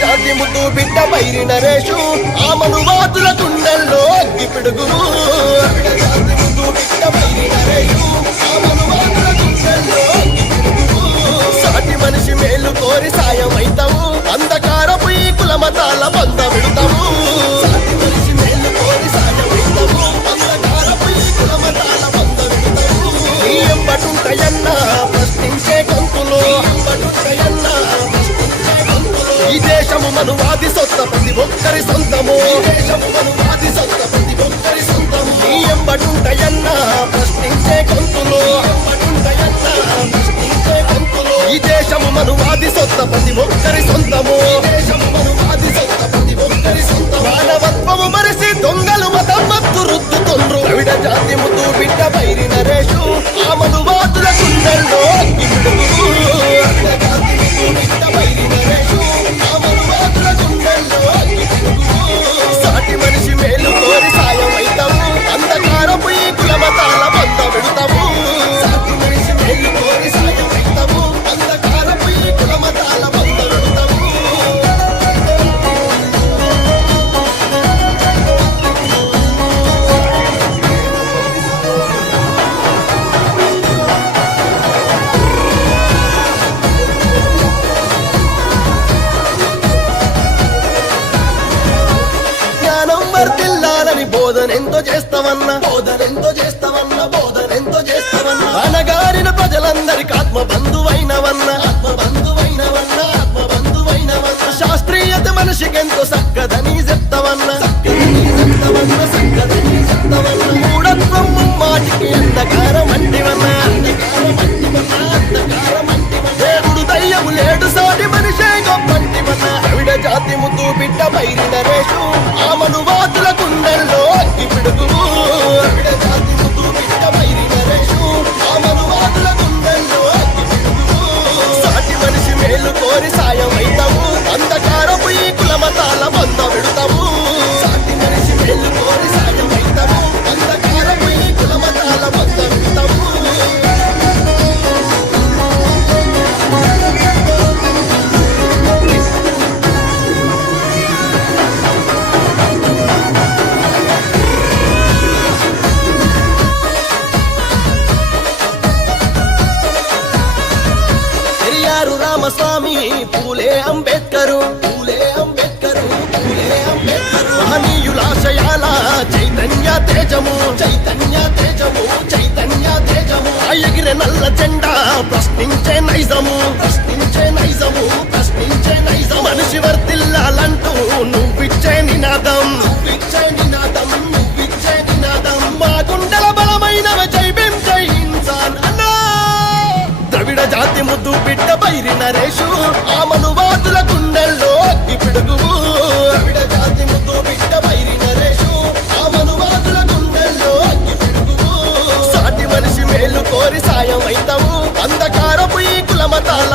జాతి ముద్దు బిడ్డ పైరి నరేషు ఆ మనువాదుల గుండెల్లో అగ్గి పిడుగురు. జాతి ముద్దు బిడ్డ పైరి నరేషు ఆ మనువాదుల గుండెల్లో అగ్గి పిడుగురు. సాటి మనిషి మేలు కోరి సాయం అయితాము, అంధకారపు ఈ కుల మతాల బంధ విడతాము. సాటి మనిషి మేలు కోరి సాయం అయితాము, అంధకారపు ఈ కుల మతాల బంధ విడతాము. నీ ఎంబటుంటాయన్నా ప్రశ్నించే గొంతులు, ఎంబటుంటాయన్నా ఈ దేశము మనువాది సొంత ప్రతి ఒక్కరి సొంతము. దేశము మనువాది సొంత ప్రతి ఒక్కరి సొంతము. నీ ఎంబటుంటాయన్నా ప్రశ్నించే గొంతులు, ఎంబటుంటాయన్నా ప్రశ్నించే గొంతులు. ఈ దేశము మనువాది సొంత ప్రతి ఒక్కరి సొంతము. దేశము మనువాది సొంత ప్రతి ఒక్కరి సొంతము. మానవత్వము మరిసి దొంగలు మతం మత్తు రుద్దుతుండ్రు. ద్రవిడ జాతి ముద్దు బిడ్డ పైరి నరేషు ఆ మనువాదుల గుండెల్లో అగ్గి పిడుగురు. ద్రవిడ జాతి ముద్దు బిడ్డ పైరి నరేషు ఆ మనువాదుల గుండెల్లో అగ్గి పిడుగురు. సాటి మనిషి మేలు కోరి సాయం అయితాము, అంధకారపు ఈ కుల మతాల బంధ విడతాము. సాటి మనిషి మేలు కోరి సాయం అయితాము, అంధకారపు ఈ కుల మతాల బంధ విడతాము. జ్ఞానం వర్ధిల్లాలని బోధనెంతో చేస్తామన్నా, బోధనెంతో చేస్తామన్నా, బోధనెంతో చేస్తామన్నా. అనగారిన ప్రజలందరికి ఆత్మ బంధువైనవన్నా, ఆత్మ బంధువైనవన్నా, ఆత్మ బంధువైనవన్నా. శాస్త్రీయత మనిషికెంతో సక్కదని చెప్తావన్నా, సక్కదని చెప్తావన్నా, సక్కదని చెప్తావన్నా. మూఢత్వం మాటికి అంధకారం అంటివన్నా, అంధకారం అంటివన్నా, అంధకారం అంటివన్నా. దేవుడు దయ్యము లేడు సాటి మనిషే గొప్పంటివన్నా. ద్రవిడ జాతి ముద్దు బిడ్డ పైరి నరేషు ఆ మనువాదుల గుండెల్లో అగ్గి పిడుగురు. ద్రవిడ జాతి ముద్దు బిడ్డ పైరి నరేషు ఆ మనువాదుల గుండెల్లో అగ్గి పిడుగురు. సాటి మనిషి మేలు కోరి సాయం అయితాము, అంధకారపు ఈ కుల మతాల బంధ విడతాము. సాటి మనిషి మేలు కోరి సాయం అయితాము, అంధకారపు ఈ కుల మతాల బంధ విడతాము. పెరియారు రామస్వామి, పూలే అంబేద్కరు, పూలే అంబేద్కరు, పూలే అంబేద్కరు. మహనీయులాశయాల చైతన్య తేజము, చైతన్య తేజము, చైతన్య తేజము. ఎగిరే నల్ల జెండా ప్రశ్నించే నైజము, ప్రశ్నించే నైజము, ప్రశ్నించే నైజము. మనిషి వర్ధిల్లాలంటూ నువ్విచ్చే నినాదం, నువ్విచ్చే నినాదం, నువ్విచ్చే నినాదం. మా గుండెల బలమైన జై భీమ్ జై ఇన్సాన్ అన్నా. ద్రవిడ జాతి ముద్దు బిడ్డ పైరి నరేషు ఆ మనువాదుల గుండెల్లో అగ్గి పిడుగురు. ద్రవిడ జాతి ముద్దు బిడ్డ పైరి నరేషు ఆ మనువాదుల గుండెల్లో అగ్గి పిడుగురు. సాటి మనిషి మేలు కోరి సాయం అయితాము, అంధకారపు ఈ కుల మతాల